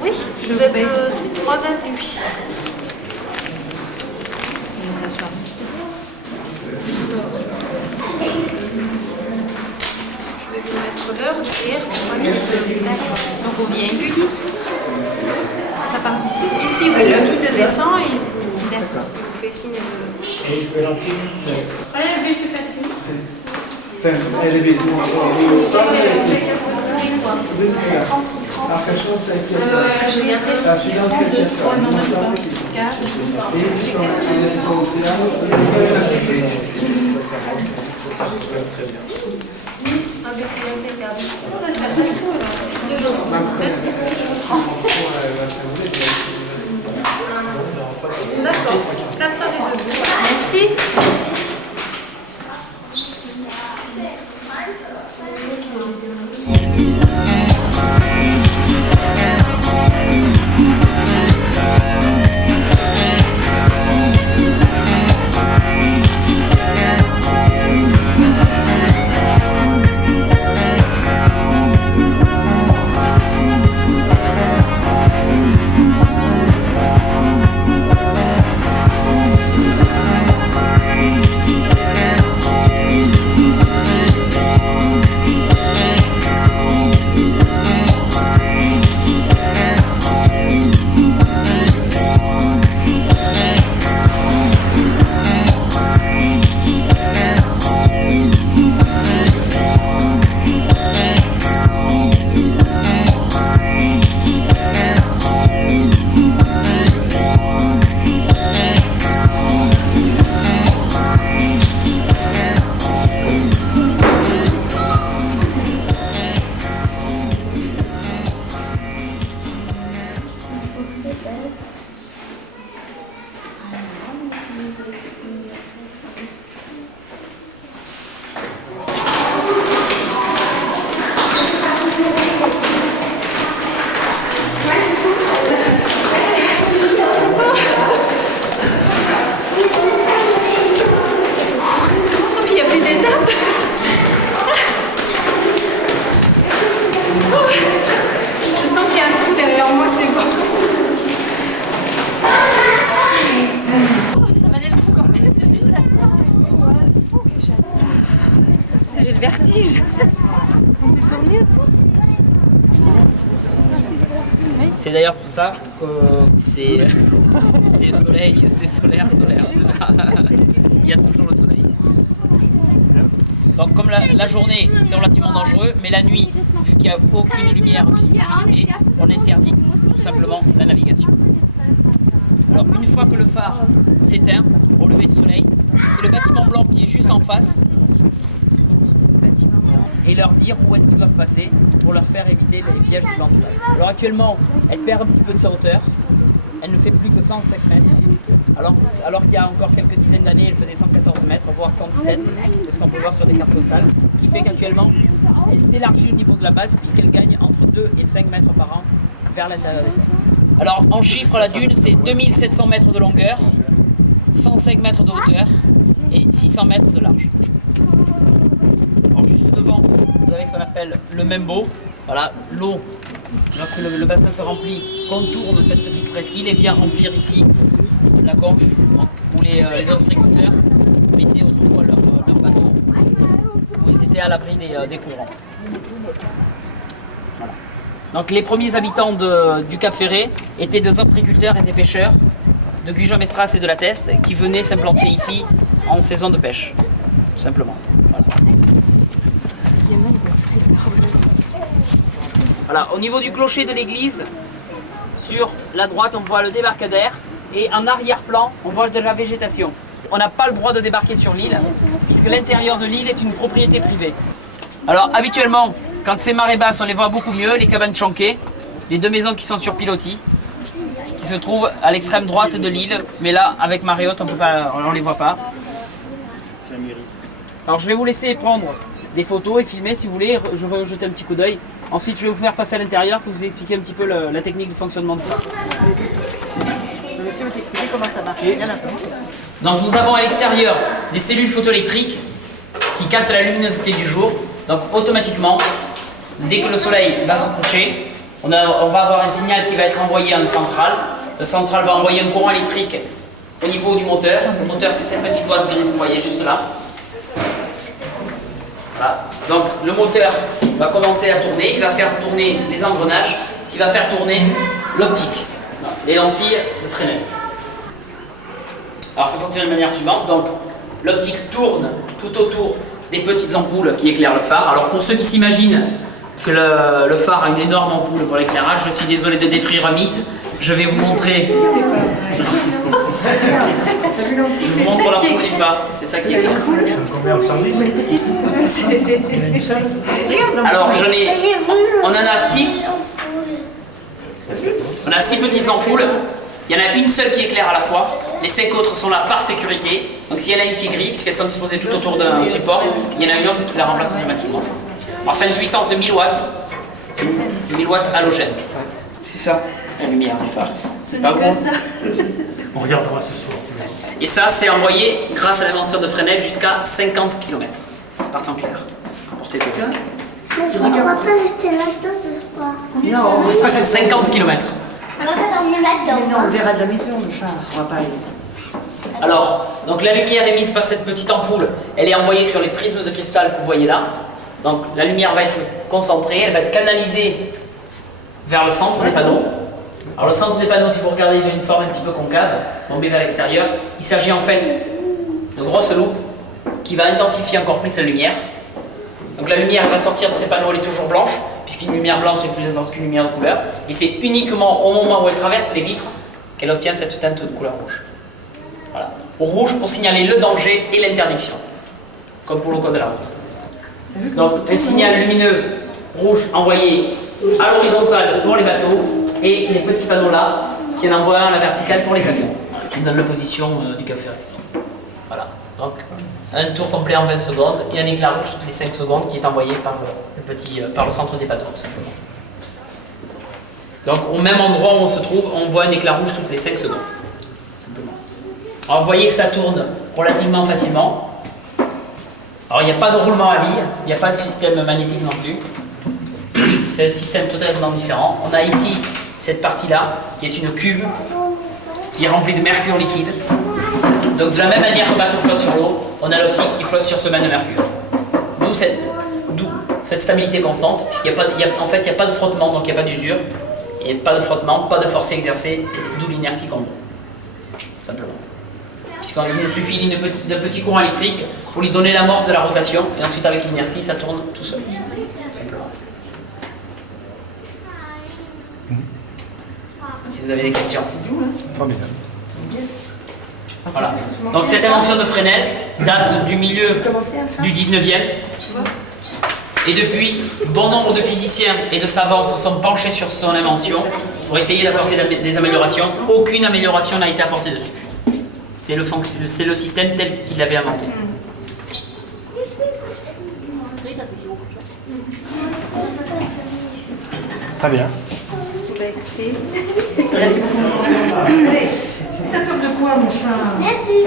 Oui, vous êtes 3 adultes. Je vais vous mettre l'heure d'hier. Donc on vient ici. Ça part d'ici. Ici, oui, le guide descend et il vous fait signe de... J'ai un petit franc de 3 Merci. D'accord. 4h02. Merci. J'ai le vertige. On peut tourner autour. C'est d'ailleurs pour ça que c'est soleil, c'est solaire. Il y a toujours le soleil. Donc comme la journée c'est relativement dangereux, mais la nuit, vu qu'il n'y a aucune lumière, aucune visibilité, on interdit tout simplement la navigation. Alors une fois que le phare s'éteint au lever du soleil, c'est le bâtiment blanc qui est juste en face, et leur dire où est-ce qu'ils doivent passer pour leur faire éviter les pièges du blanc de sable. Alors actuellement, elle perd un petit peu de sa hauteur, elle ne fait plus que 105 mètres, alors qu'il y a encore quelques dizaines d'années, elle faisait 114 mètres, voire 117, c'est ce qu'on peut voir sur des cartes postales, ce qui fait qu'actuellement, elle s'élargit au niveau de la base puisqu'elle gagne entre 2 et 5 mètres par an vers l'intérieur des terres. Alors en chiffres, la dune, c'est 2700 mètres de longueur, 105 mètres de hauteur et 600 mètres de large. Alors juste devant, vous avez ce qu'on appelle le membo. Voilà, l'eau, lorsque le bassin se remplit, contourne cette petite presqu'île et vient remplir ici la conche, où les ostréiculteurs mettaient autrefois leur bateau, où ils étaient à l'abri des courants. Voilà. Donc les premiers habitants du Cap Ferret étaient des ostréiculteurs et des pêcheurs de Gujan-Mestras et de la Teste qui venaient s'implanter ici en saison de pêche, tout simplement. Voilà. Voilà, au niveau du clocher de l'église, sur la droite on voit le débarcadère et en arrière-plan on voit de la végétation. On n'a pas le droit de débarquer sur l'île puisque l'intérieur de l'île est une propriété privée. Alors habituellement, quand c'est marée basse, on les voit beaucoup mieux, les cabanes chanquées, les deux maisons qui sont sur pilotis, qui se trouvent à l'extrême droite de l'île, mais là avec marée haute on ne les voit pas. Alors je vais vous laisser prendre des photos et filmer si vous voulez, je vais jeter un petit coup d'œil. Ensuite je vais vous faire passer à l'intérieur pour vous expliquer un petit peu la technique de fonctionnement de ça. Le monsieur va t'expliquer comment ça marche. Donc nous avons à l'extérieur des cellules photoélectriques qui captent la luminosité du jour Donc automatiquement, dès que le soleil va se coucher, on va avoir un signal qui va être envoyé à une centrale. La centrale va envoyer un courant électrique au niveau du moteur. Le moteur, c'est cette petite boîte grise que vous voyez juste là. Voilà. Donc le moteur va commencer à tourner, il va faire tourner les engrenages, qui va faire tourner l'optique, les lentilles de Fresnel. Alors ça fonctionne de manière suivante, donc l'optique tourne tout autour des petites ampoules qui éclairent le phare. Alors pour ceux qui s'imaginent que le phare a une énorme ampoule pour l'éclairage, je suis désolé de détruire un mythe, je vais vous montrer. C'est pas vrai. Je vous montre l'ampoule du phare, c'est ça qui éclaire. Combien en 110? Il y en a une seule? Alors on en a 6. On a 6 petites ampoules. Il y en a une seule qui éclaire à la fois. Les 5 autres sont là par sécurité. Donc s'il y en a une qui grille, puisqu'elles sont disposées tout autour d'un support, il y en a une autre qui la remplace automatiquement. Alors c'est une puissance de 1000 watts. C'est 1000 watts halogène. C'est ça, la lumière du phare. C'est pas gros. On regardera ce soir. Et ça, c'est envoyé grâce à l'invention de Fresnel jusqu'à 50 km. Par temps clair. Portée de On va pas rester là-dedans ce soir. Non, on va pas 50 km. On va pas dormir là-dedans. on verra de la maison, le phare. On va pas aller. Alors, donc la lumière émise par cette petite ampoule, elle est envoyée sur les prismes de cristal que vous voyez là. Donc la lumière va être concentrée, elle va être canalisée vers le centre des panneaux. Alors le centre des panneaux, si vous regardez, ils ont une forme un petit peu concave, bombée vers l'extérieur. Il s'agit en fait de grosses loupes qui va intensifier encore plus la lumière. Donc la lumière elle va sortir de ces panneaux, elle est toujours blanche, puisqu'une lumière blanche est plus intense qu'une lumière de couleur. Et c'est uniquement au moment où elle traverse les vitres qu'elle obtient cette teinte de couleur rouge. Voilà. Rouge pour signaler le danger et l'interdiction, comme pour le code de la route. Donc un signal lumineux rouge envoyé à l'horizontale pour les bateaux et les petits panneaux là qui en envoient un à la verticale pour les avions, qui donnent la position du cap ferré. Voilà. Donc un tour complet en 20 secondes et un éclat rouge toutes les 5 secondes qui est envoyé par le centre des panneaux, tout simplement. Donc au même endroit où on se trouve, on voit un éclat rouge toutes les 5 secondes. Simplement. Alors vous voyez que ça tourne relativement facilement. Alors il n'y a pas de roulement à bille, il n'y a pas de système magnétique non plus. C'est un système totalement différent. On a ici cette partie-là qui est une cuve qui est remplie de mercure liquide. Donc de la même manière que le bateau flotte sur l'eau, on a l'optique qui flotte sur ce bain de mercure. D'où cette stabilité constante, puisqu'il n'y a pas de frottement, donc il n'y a pas d'usure. Il n'y a pas de frottement, pas de force exercée, d'où l'inertie qu'on veut. Simplement. Puisqu'il nous suffit d'un petit courant électrique pour lui donner l'amorce de la rotation, et ensuite avec l'inertie, ça tourne tout seul. Simplement. Si vous avez des questions. Formidable. Voilà. Donc cette invention de Fresnel date du milieu du 19e. Et depuis, bon nombre de physiciens et de savants se sont penchés sur son invention pour essayer d'apporter des améliorations. Aucune amélioration n'a été apportée dessus. C'est le système tel qu'il l'avait inventé. Très bien. Merci beaucoup. Allez, t'as peur de quoi, mon chat? Merci.